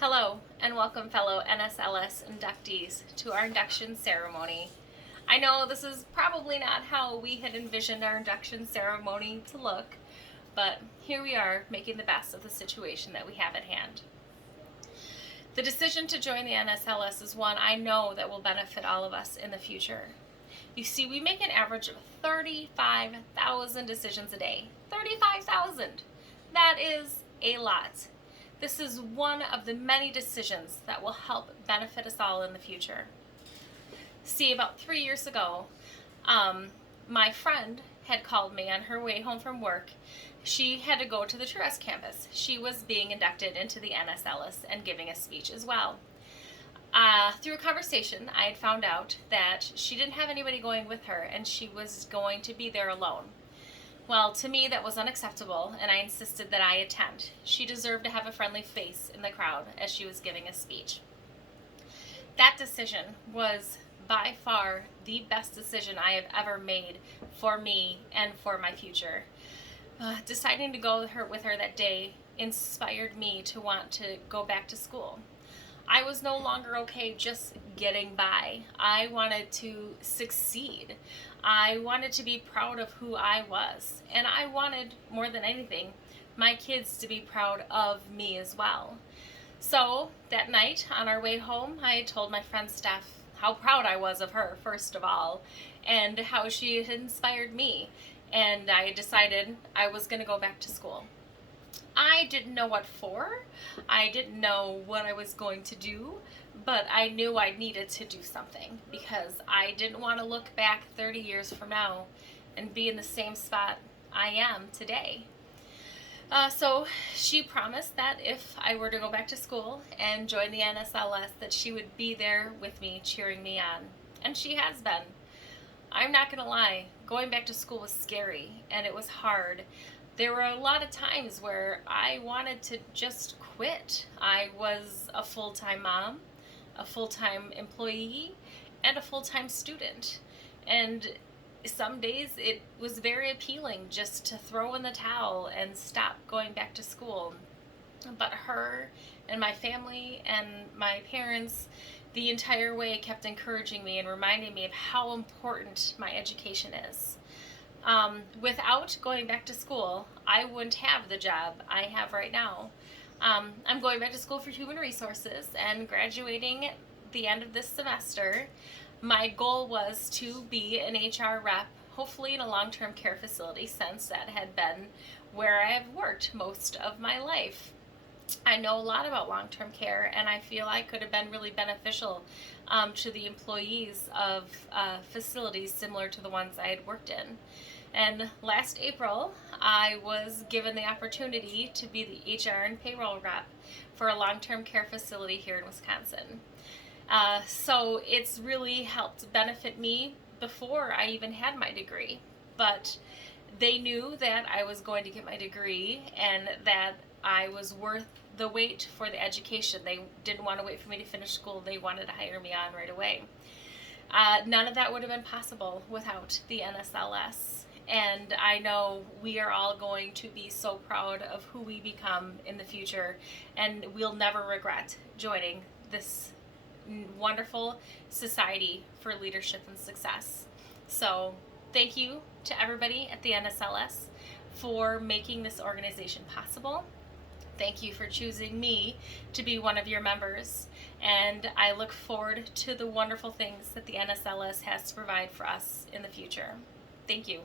Hello, and welcome fellow NSLS inductees to our induction ceremony. I know this is probably not how we had envisioned our induction ceremony to look, but here we are making the best of the situation that we have at hand. The decision to join the NSLS is one I know that will benefit all of us in the future. You see, we make an average of 35,000 decisions a day. 35,000! That is a lot. This is one of the many decisions that will help benefit us all in the future. See, about 3 years ago, my friend had called me on her way home from work. She had to go to the Truist campus. She was being inducted into the NSLS and giving a speech as well. Through a conversation, I had found out that she didn't have anybody going with her and she was going to be there alone. Well, to me, that was unacceptable, and I insisted that I attend. She deserved to have a friendly face in the crowd as she was giving a speech. That decision was by far the best decision I have ever made for me and for my future. Deciding to go with her that day inspired me to want to go back to school. I was no longer okay just getting by. I wanted to succeed. I wanted to be proud of who I was. And I wanted, more than anything, my kids to be proud of me as well. So that night on our way home, I told my friend Steph how proud I was of her, first of all, and how she had inspired me. And I decided I was going to go back to school. I didn't know what for. I didn't know what I was going to do, but I knew I needed to do something because I didn't want to look back 30 years from now and be in the same spot I am today. So she promised that if I were to go back to school and join the NSLS, that she would be there with me, cheering me on. And she has been. I'm not going to lie, going back to school was scary and it was hard. There were a lot of times where I wanted to just quit. I was a full-time mom, a full-time employee, and a full-time student. And some days it was very appealing just to throw in the towel and stop going back to school. But her and my family and my parents the entire way kept encouraging me and reminding me of how important my education is. Without going back to school, I wouldn't have the job I have right now. I'm going back to school for human resources and graduating at the end of this semester. My goal was to be an HR rep, hopefully in a long-term care facility, since that had been where I have worked most of my life. I know a lot about long-term care, and I feel I could have been really beneficial to the employees of facilities similar to the ones I had worked in. And last April, I was given the opportunity to be the HR and payroll rep for a long-term care facility here in Wisconsin. So it's really helped benefit me before I even had my degree. But they knew that I was going to get my degree and that I was worth the wait for the education. They didn't want to wait for me to finish school. They wanted to hire me on right away. None of that would have been possible without the NSLS. And I know we are all going to be so proud of who we become in the future, and we'll never regret joining this wonderful society for leadership and success. So thank you to everybody at the NSLS for making this organization possible. Thank you for choosing me to be one of your members, and I look forward to the wonderful things that the NSLS has to provide for us in the future. Thank you.